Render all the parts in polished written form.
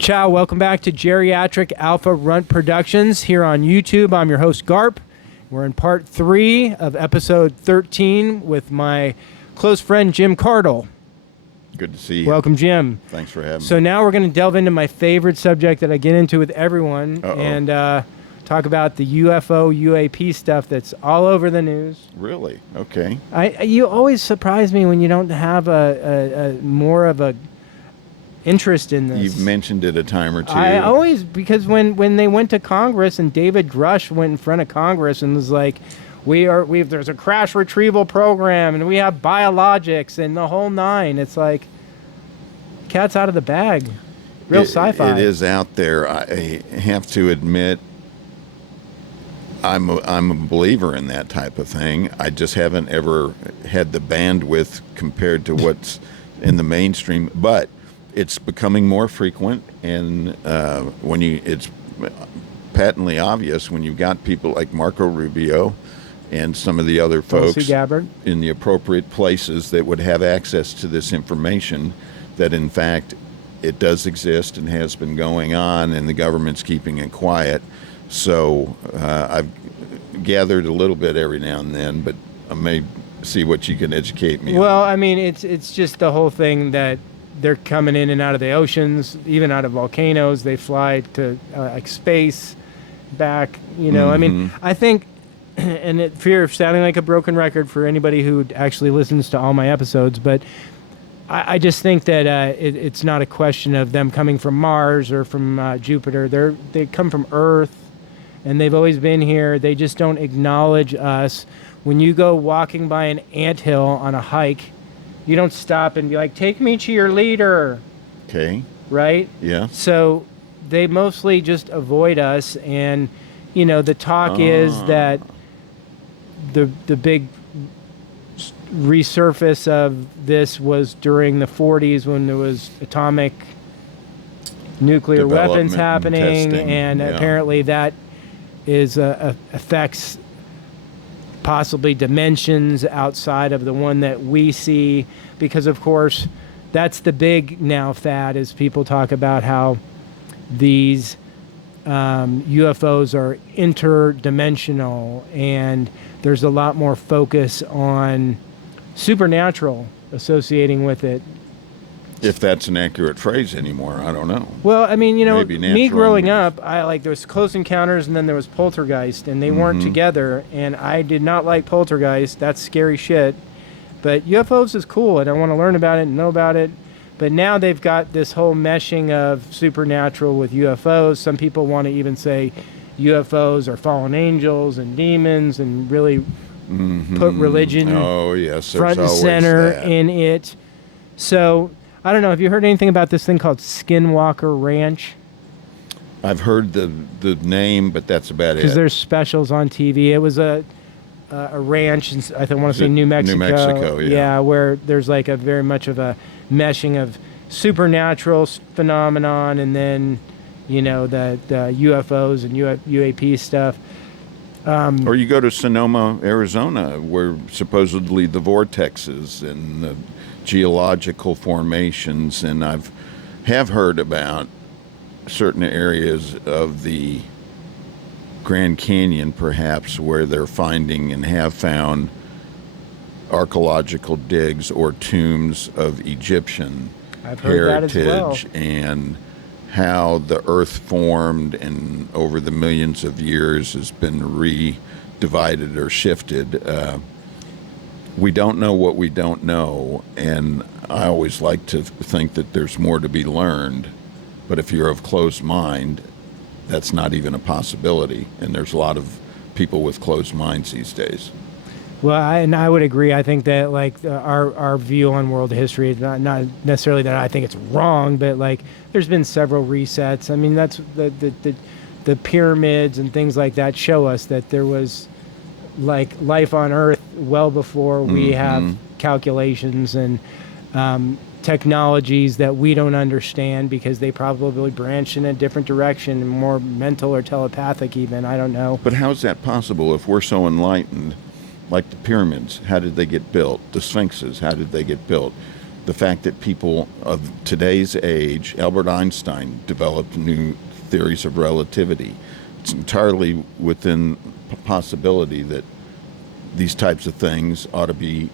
Ciao, welcome back to Geriatric Alpha Runt Productions here on YouTube. I'm your host, GARP. We're in part 3 of episode 13 with my close friend, Jim Cardle. Good to see you. Welcome, Jim. Thanks for having me. So now we're going to delve into my favorite subject that I get into with everyone and talk about the UFO, UAP stuff that's all over the news. Really? Okay. You always surprise me when you don't have a more of a interest in this. You've mentioned it a time or two. I always, because when they went to Congress and David Grush went in front of Congress and was like, there's a crash retrieval program and we have biologics and the whole nine. It's like, cat's out of the bag. Real sci-fi. It is out there. I have to admit, I'm a believer in that type of thing. I just haven't ever had the bandwidth compared to what's in the mainstream, but it's becoming more frequent, and it's patently obvious when you've got people like Marco Rubio and some of the other folks in the appropriate places that would have access to this information, that in fact it does exist and has been going on, and the government's keeping it quiet. So I've gathered a little bit every now and then, but I may see what you can educate me on. Well, I mean, it's just the whole thing that they're coming in and out of the oceans, even out of volcanoes. They fly to like space, back. I mean, I think, and fear of sounding like a broken record for anybody who actually listens to all my episodes, but I just think that it's not a question of them coming from Mars or from Jupiter. They come from Earth, and they've always been here. They just don't acknowledge us. When you go walking by an anthill on a hike, you don't stop and be like, take me to your leader. Okay. Right? Yeah. So they mostly just avoid us. And, the talk is that the big resurface of this was during the 40s when there was atomic nuclear weapons happening. And apparently that is affects possibly dimensions outside of the one that we see, because of course that's the big now fad, is people talk about how these UFOs are interdimensional, and there's a lot more focus on supernatural associating with it. If that's an accurate phrase anymore, I don't know. Well, I mean, me growing up, there was Close Encounters and then there was Poltergeist, and they weren't together, and I did not like Poltergeist. That's scary shit. But UFOs is cool, and I want to learn about it and know about it. But now they've got this whole meshing of supernatural with UFOs. Some people want to even say UFOs are fallen angels and demons, and really put religion front and center in it. So I don't know. Have you heard anything about this thing called Skinwalker Ranch? I've heard the name, but that's about it. Because there's specials on TV. It was a ranch in, I want to say New Mexico. New Mexico, yeah. Yeah, where there's like a very much of a meshing of supernatural phenomenon and then, the UFOs and UAP stuff. Or you go to Sonoma, Arizona, where supposedly the vortexes and the geological formations, and have heard about certain areas of the Grand Canyon perhaps where they're finding and have found archaeological digs or tombs of Egyptian heritage, and how the earth formed and over the millions of years has been re-divided or shifted. We don't know what we don't know, and I always like to think that there's more to be learned. But if you're of closed mind, that's not even a possibility. And there's a lot of people with closed minds these days. Well, I would agree. I think that our view on world history is not necessarily that I think it's wrong, but there's been several resets. I mean, that's the pyramids and things like that show us that there was life on Earth well before we have calculations and technologies that we don't understand, because they probably branched in a different direction, more mental or telepathic even. I don't know. But how is that possible if we're so enlightened? Like the pyramids, how did they get built? The sphinxes, how did they get built? the fact that people of today's age, Albert Einstein developed new theories of relativity. It's entirely within possibility that these types of things ought to be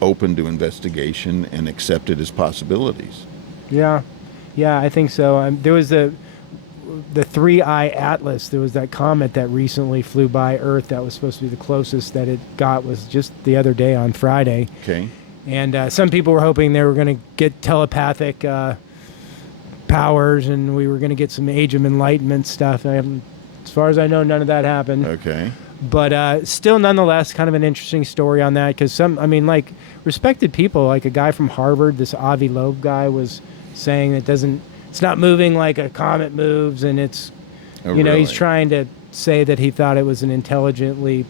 open to investigation and accepted as possibilities. Yeah, I think so. There was the 3I Atlas. There was that comet that recently flew by Earth that was supposed to be the closest that it got, was just the other day on Friday. Okay. And some people were hoping they were going to get telepathic powers, and we were going to get some Age of Enlightenment stuff. As far as I know, none of that happened. Okay. But still, nonetheless, kind of an interesting story on that, because like respected people, like a guy from Harvard, this Avi Loeb guy, was saying it's not moving like a comet moves, and it's, Really? he's trying to say that he thought it was an intelligently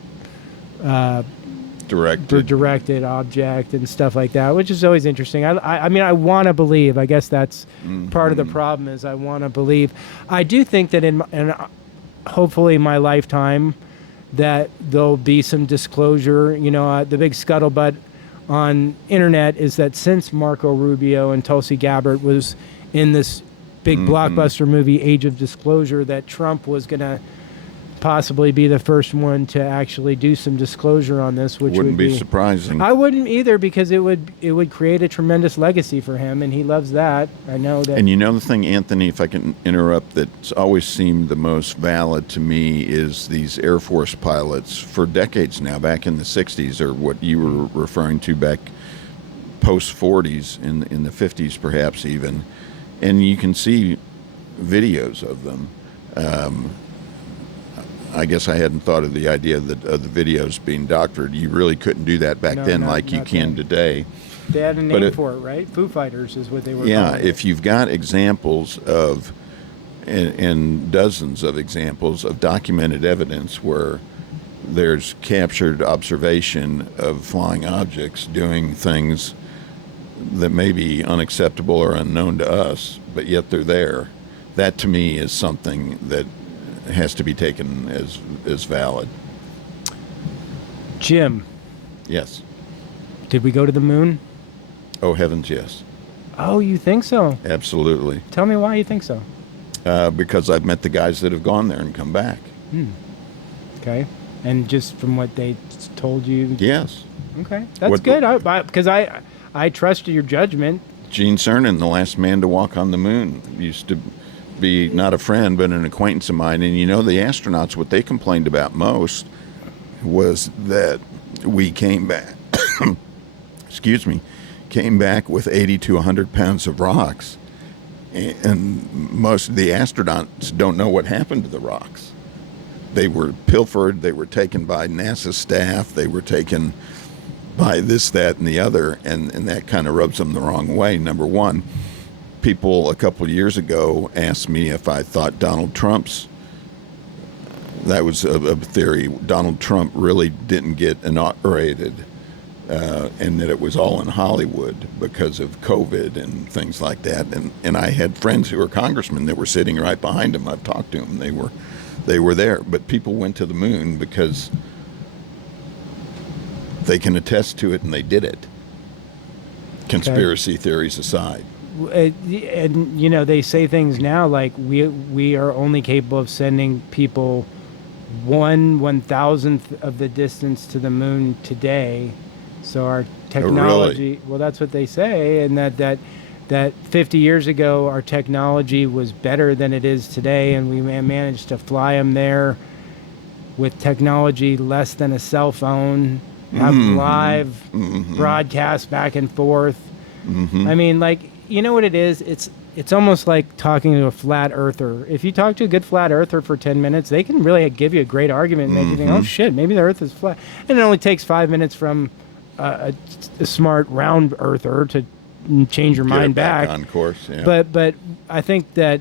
directed object and stuff like that, which is always interesting. I want to believe. I guess that's part of the problem, is I want to believe. I do think that in hopefully my lifetime, that there'll be some disclosure. The big scuttlebutt on internet is that since Marco Rubio and Tulsi Gabbard was in this big blockbuster movie, Age of Disclosure, that Trump was going to possibly be the first one to actually do some disclosure on this, which wouldn't be surprising. I wouldn't either, because it would create a tremendous legacy for him, and he loves that. I know that. And the thing, Anthony, if I can interrupt, that's always seemed the most valid to me is these Air Force pilots for decades now, back in the 60s, or what you were referring to back post-40s, in the 50s perhaps even, and you can see videos of them. I guess I hadn't thought of the idea of the videos being doctored. You really couldn't do that back then like you can today. They had a name for it, right? Foo Fighters is what they were calling if you've got examples of, and dozens of examples of documented evidence where there's captured observation of flying objects doing things that may be unacceptable or unknown to us, but yet they're there, that to me is something that has to be taken as valid. Jim. Yes. Did we go to the moon? Oh, heavens, yes. Oh, you think so? Absolutely. Tell me why you think so. Because I've met the guys that have gone there and come back. Okay. And just from what they told you? Yes. Okay. That's good. Because I trust your judgment. Gene Cernan, the last man to walk on the moon, used to be not a friend but an acquaintance of mine, and the astronauts, what they complained about most was that we came back came back with 80 to 100 pounds of rocks, and most of the astronauts don't know what happened to the rocks. They were pilfered, they were taken by NASA staff, they were taken by this, that, and the other, and that kind of rubs them the wrong way. Number one, people a couple of years ago asked me if I thought that was a theory, Donald Trump really didn't get inaugurated, and that it was all in Hollywood because of COVID and things like that. And I had friends who were congressmen that were sitting right behind him. I've talked to them. They were there. But people went to the moon because they can attest to it, and they did it. Conspiracy theories aside. And they say things now like we are only capable of sending people 1/1000th of the distance to the moon today. So our technology, really? Well, that's what they say, and that 50 years ago our technology was better than it is today, and we managed to fly them there with technology less than a cell phone, have live broadcasts back and forth. I mean, you know what it is? It's almost like talking to a flat earther. If you talk to a good flat earther for 10 minutes, they can really give you a great argument and make you think, oh shit, maybe the earth is flat. And it only takes 5 minutes from a smart round earther to change your mind back on course. Yeah. But I think that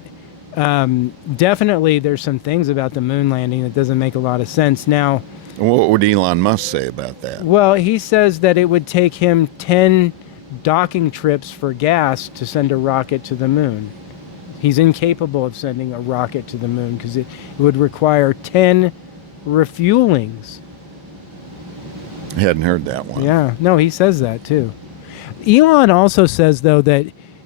definitely there's some things about the moon landing that doesn't make a lot of sense. Now, what would Elon Musk say about that? Well, he says that it would take him 10 docking trips for gas to send a rocket to the moon. He's incapable of sending a rocket to the moon because it would require 10 refuelings. I hadn't heard that one. Yeah, no, he says that too. Elon also says, though, that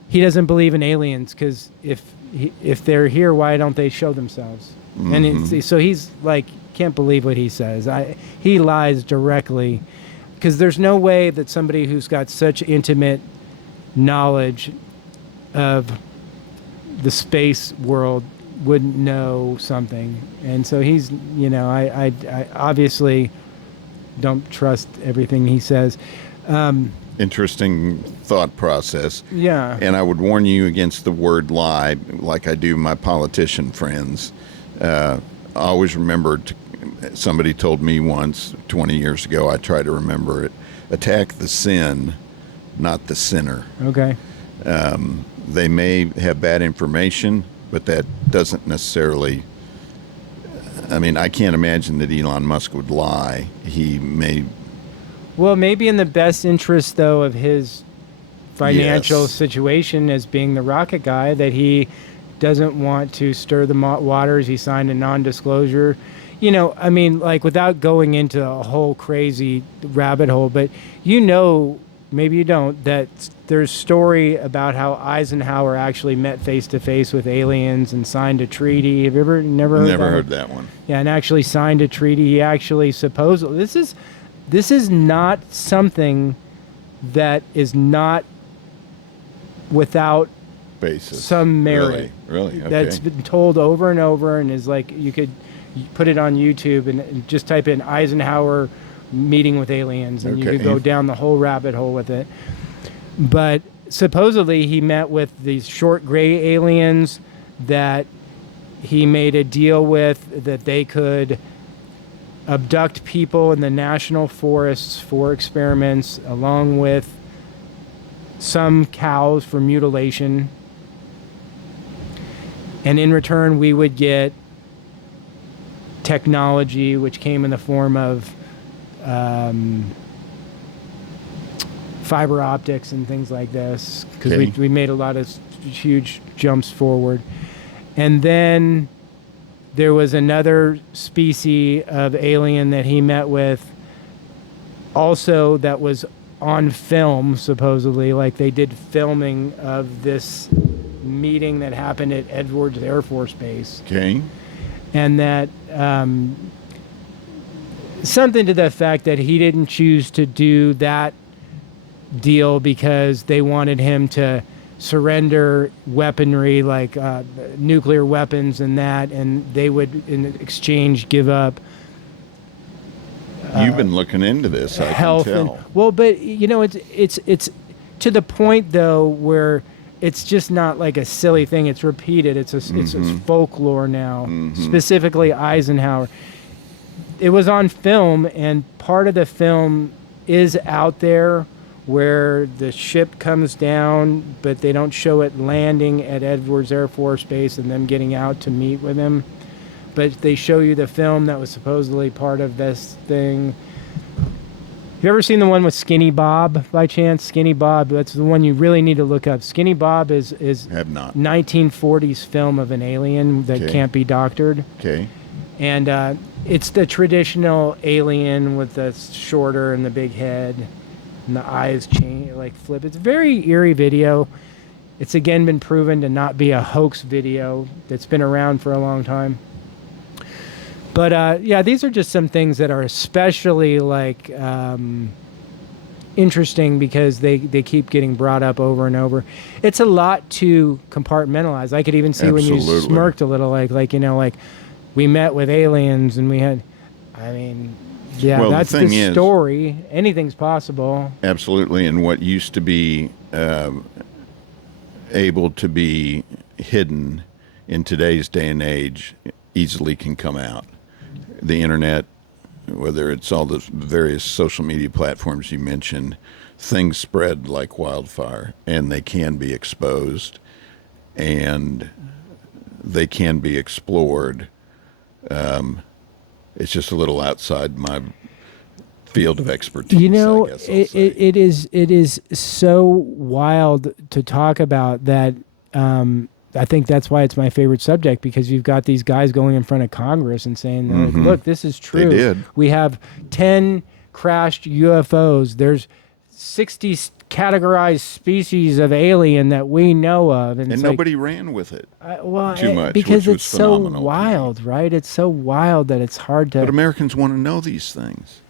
he doesn't believe in aliens because if they're here, why don't they show themselves? And so he's like, can't believe what he says. He lies directly, because there's no way that somebody who's got such intimate knowledge of the space world wouldn't know something. And so he's, I obviously don't trust everything he says. Interesting thought process. Yeah. And I would warn you against the word lie, like I do my politician friends. I always remember, somebody told me once, 20 years ago, I try to remember it, attack the sin, not the sinner. Okay. They may have bad information, but that doesn't necessarily... I mean, I can't imagine that Elon Musk would lie. He may... Well, maybe in the best interest, though, of his financial Yes. situation as being the rocket guy, that he doesn't want to stir the waters. He signed a non-disclosure. I mean, like, without going into a whole crazy rabbit hole, but maybe you don't, that there's story about how Eisenhower actually met face-to-face with aliens and signed a treaty. Have you never heard that one? Yeah, and actually signed a treaty. He actually supposedly... This is not something that is not without Basis. some merit. Really? Okay. That's been told over and over, and is like, you could put it on YouTube and just type in Eisenhower meeting with aliens, and you could go down the whole rabbit hole with it. But supposedly he met with these short gray aliens that he made a deal with, that they could abduct people in the national forests for experiments, along with some cows for mutilation. And in return, we would get technology, which came in the form of fiber optics and things like this, because we made a lot of huge jumps forward. And then there was another species of alien that he met with also that was on film, supposedly. Like, they did filming of this meeting that happened at Edwards Air Force Base. Okay. And that something to the effect that he didn't choose to do that deal because they wanted him to surrender weaponry, like nuclear weapons and that, and they would in exchange give up You've been looking into this, I health can tell. but it's to the point, though, where it's just not like a silly thing. It's repeated. It's folklore now. Specifically Eisenhower. It was on film, and part of the film is out there where the ship comes down, but they don't show it landing at Edwards Air Force Base and them getting out to meet with him. But they show you the film that was supposedly part of this thing. Have you ever seen the one with Skinny Bob, by chance? Skinny Bob, that's the one you really need to look up. Skinny Bob is Have not. 1940s film of an alien that can't be doctored. Okay. And it's the traditional alien with the shorter and the big head, and the eyes change, like flip. It's a very eerie video. It's again been proven to not be a hoax video that's been around for a long time. But yeah, these are just some things that are especially like interesting because they keep getting brought up over and over. It's a lot to compartmentalize. I could even see when you smirked a little, like we met with aliens and we had, I mean, yeah, well, that's the story. Anything's possible. Absolutely. And what used to be able to be hidden in today's day and age easily can come out. The internet, whether it's all the various social media platforms you mentioned, things spread like wildfire, and they can be exposed, and they can be explored. It's just a little outside my field of expertise. You know, I guess I'll say. it is so wild to talk about that. I think that's why it's my favorite subject, because you've got these guys going in front of Congress and saying, look, this is true. They did. We have 10 crashed UFOs. There's 60 categorized species of alien that we know of, and it's nobody ran with it well, too much, because which it's was so phenomenal to me. wild, right? It's so wild that it's hard to. But Americans want to know these things.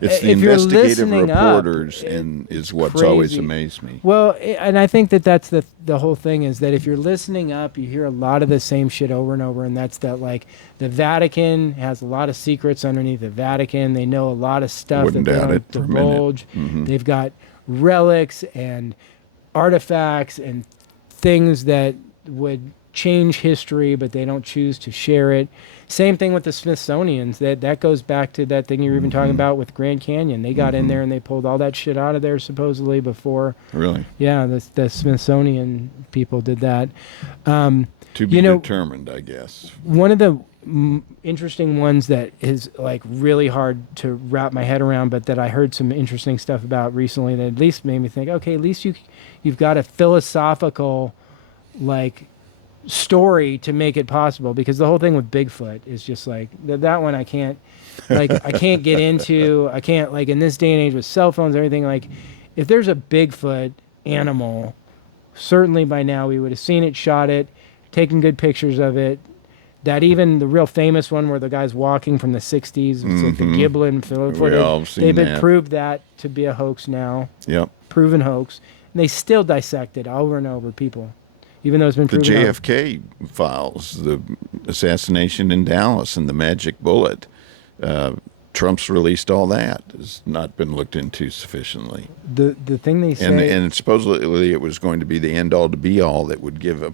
It's the If you're investigative listening up, reporters is what's crazy. always amazed me. Well, and I think that's the whole thing is that if you're listening up, you hear a lot of the same shit over and over, and that's that like the Vatican has a lot of secrets underneath the Vatican. They know a lot of stuff Wouldn't that they doubt don't it for a minute. divulge. Mhm. They've got relics and artifacts and things that would change history, but they don't choose to share it. Same thing with the Smithsonian's. That goes back to that thing you were even talking about with Grand Canyon. They got in there and they pulled all that shit out of there supposedly before. Really? Yeah, the Smithsonian people did that. To be you know, determined, I guess. one of the interesting ones that is like really hard to wrap my head around, but that I heard some interesting stuff about recently that at least made me think, okay, at least you've got a philosophical like story to make it possible, because the whole thing with Bigfoot is just like that one I can't get into. I can't, like, in this day and age with cell phones and everything, like if there's a Bigfoot animal, certainly by now we would have seen it, shot it, taken good pictures of it. That even the real famous one where the guy's walking from the 60s, it's like the Giblin film. We all have seen They've that. proved that to be a hoax now. Yep. Proven hoax. And they still dissect it over and over, people. Even though it's been The proven JFK files, the assassination in Dallas and the magic bullet. Trump's released all that. Has not been looked into sufficiently. The thing they say, And supposedly it was going to be the end all to be all that would give a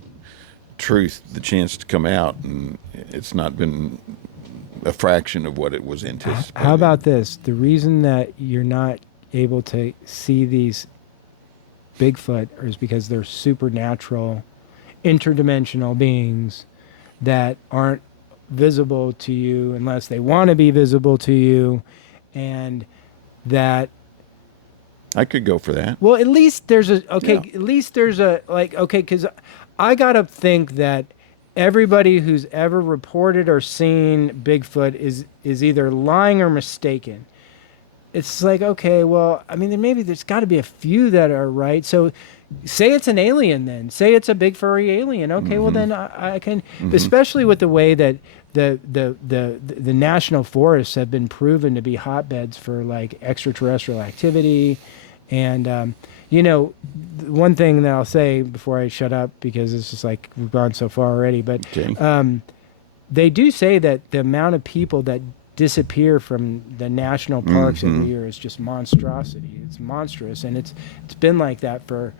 truth the chance to come out, and it's not been a fraction of what it was anticipated. how about this? The reason that you're not able to see these Bigfoot is because they're supernatural, interdimensional beings that aren't visible to you unless they want to be visible to you, and that I could go for that. well, at least there's a Yeah. at least there's a like because I gotta think that everybody who's ever reported or seen Bigfoot is either lying or mistaken. It's like, okay, well, I mean, then maybe there's got to be a few that are right. So say it's an alien then. Say it's a big furry alien. Okay, well then I can, especially with the way that the national forests have been proven to be hotbeds for like extraterrestrial activity. And, you know, one thing that I'll say before I shut up, because it's just like we've gone so far already, but Okay. they do say that the amount of people that disappear from the national parks every year is just monstrosity. It's monstrous, and it's been like that for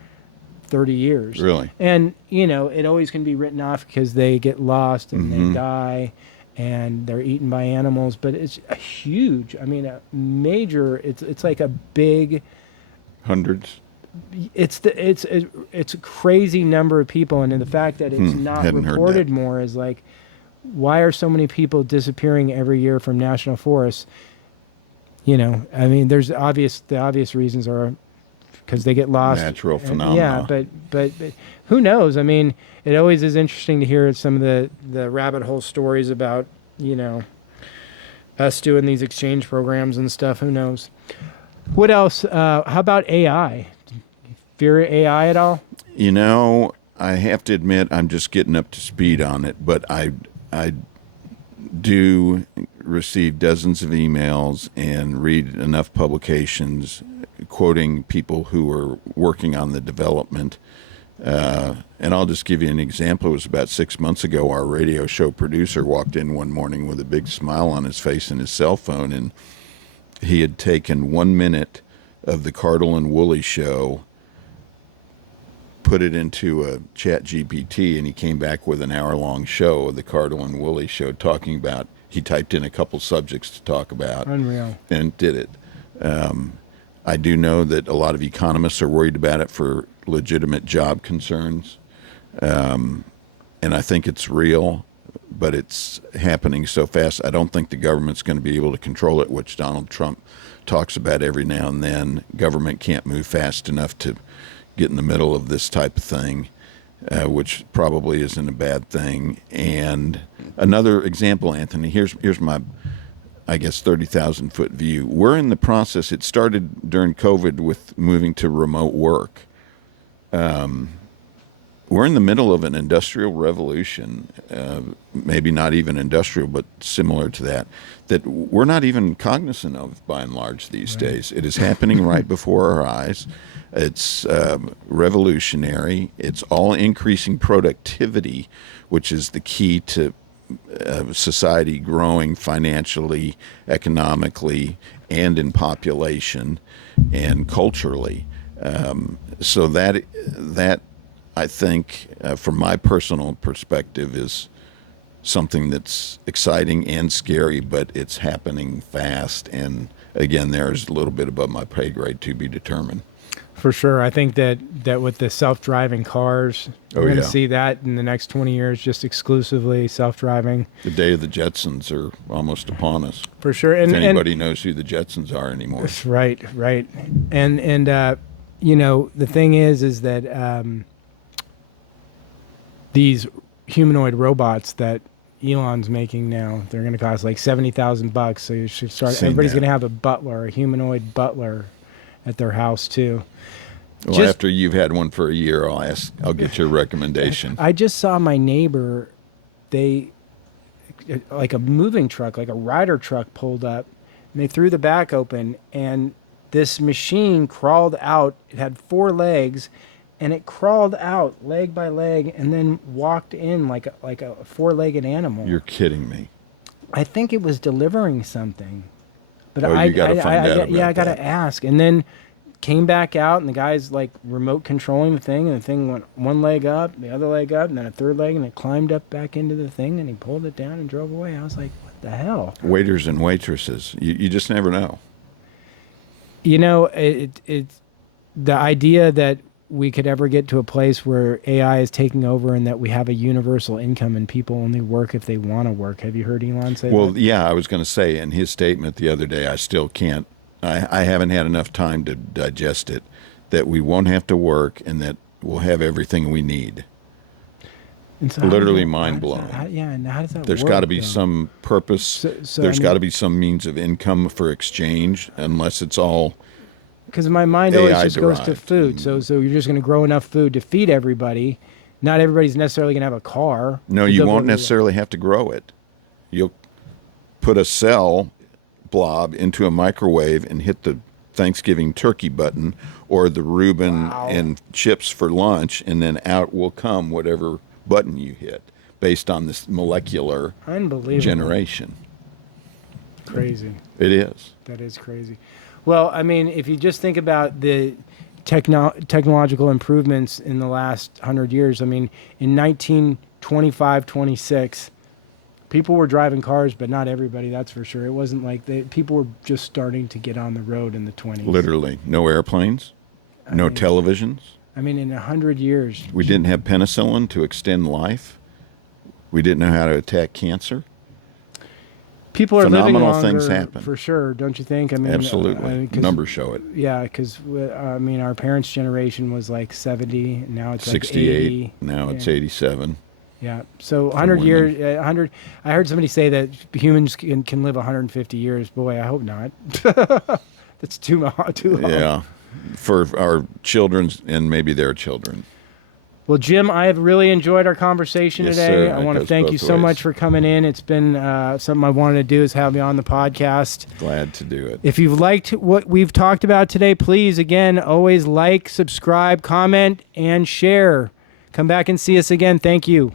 30 years. Really? And, you know, it always can be written off because they get lost and they die and they're eaten by animals, but it's a huge, I mean, a major, it's like a big, Hundreds. it's a crazy number of people, and the fact that it's not Hadn't heard reported that. more is like, why are so many people disappearing every year from national forests? You know, I mean, the obvious reasons are because they get lost. Natural And- phenomena. Yeah, but who knows? I mean, it always is interesting to hear some of the rabbit hole stories about, you know, us doing these exchange programs and stuff. Who knows? What else? How about AI? Fear AI at all? You know, I have to admit I'm just getting up to speed on it, but I do receive dozens of emails and read enough publications quoting people who are working on the development. And I'll just give you an example. It was about 6 months ago. Our radio show producer walked in one morning with a big smile on his face and his cell phone, and he had taken 1 minute of the Cardle and Woolley show, put it into a chat GPT, and he came back with an hour-long show of the Cardle and Woolley show talking about, he typed in a couple subjects to talk about. Unreal. And did it. I do know that a lot of economists are worried about it for legitimate job concerns. And I think it's real, but it's happening so fast. I don't think the government's going to be able to control it, which Donald Trump talks about every now and then. Government can't move fast enough to get in the middle of this type of thing, which probably isn't a bad thing. And another example, Anthony, here's my I guess, 30,000 foot view. We're in the process. It started during COVID with moving to remote work. We're in the middle of an industrial revolution, maybe not even industrial, but similar to that, that we're not even cognizant of by and large these days. It is happening right before our eyes. It's revolutionary. It's all increasing productivity, which is the key to society growing financially, economically, and in population and culturally. So that I think, from my personal perspective, is something that's exciting and scary, but it's happening fast. And again, there's a little bit above my pay grade to be determined. For sure. I think that with the self-driving cars, we're going to see that in the next 20 years, just exclusively self-driving. The day of the Jetsons are almost upon us. For sure. And if anybody knows who the Jetsons are anymore. Right. And the thing is that these humanoid robots that Elon's making now, they're going to cost like $70,000. So you should start. Everybody's going to have a humanoid butler at their house too. Well, after you've had one for a year, I'll get your recommendation. I just saw my neighbor, like a moving truck, like a rider truck pulled up, and they threw the back open, and this machine crawled out. It had 4 legs, and it crawled out leg by leg and then walked in like a 4-legged animal. You're kidding me. I think it was delivering something. But you got to find out about I got to ask. And then came back out, and the guy's like remote controlling the thing, and the thing went 1 leg up, the other leg up, and then a 3rd leg, and it climbed up back into the thing, and he pulled it down and drove away. I was like, what the hell? Waiters and waitresses. You just never know. It's the idea that we could ever get to a place where AI is taking over and that we have a universal income and people only work if they want to work. Have you heard Elon say that? Well, yeah, I was going to say in his statement the other day, I still can't, I haven't had enough time to digest it, that we won't have to work and that we'll have everything we need. So literally mind-blowing. And how does that There's work? got to be some purpose. There's got to be some means of income for exchange, unless it's all because my mind always AI just goes to food. So you're just going to grow enough food to feed everybody. Not everybody's necessarily going to have a car. No, you won't necessarily have to grow it. You'll put a cell blob into a microwave and hit the Thanksgiving turkey button or the Reuben and chips for lunch, and then out will come whatever button you hit based on this molecular generation. Crazy. It is. That is crazy. Well, I mean, if you just think about the technological improvements in the last 100 years, I mean, in 1925, 26, people were driving cars, but not everybody, that's for sure. It wasn't like people were just starting to get on the road in the 20s. Literally. No airplanes, no televisions. I mean, in 100 years. We didn't have penicillin to extend life. We didn't know how to attack cancer. People are living longer, things happen. For sure, don't you think? I mean, absolutely. Numbers show it. Yeah, because I mean, our parents' generation was like 70, and now it's 68. Like 80. Now it's 87. Yeah. So 100 years, 100. I heard somebody say that humans can live 150 years. Boy, I hope not. That's too long. Yeah, for our children and maybe their children. Well, Jim, I have really enjoyed our conversation today. Sir. I want to thank you so much for coming in. It's been something I wanted to do is have you on the podcast. Glad to do it. If you've liked what we've talked about today, please, again, always like, subscribe, comment, and share. Come back and see us again. Thank you.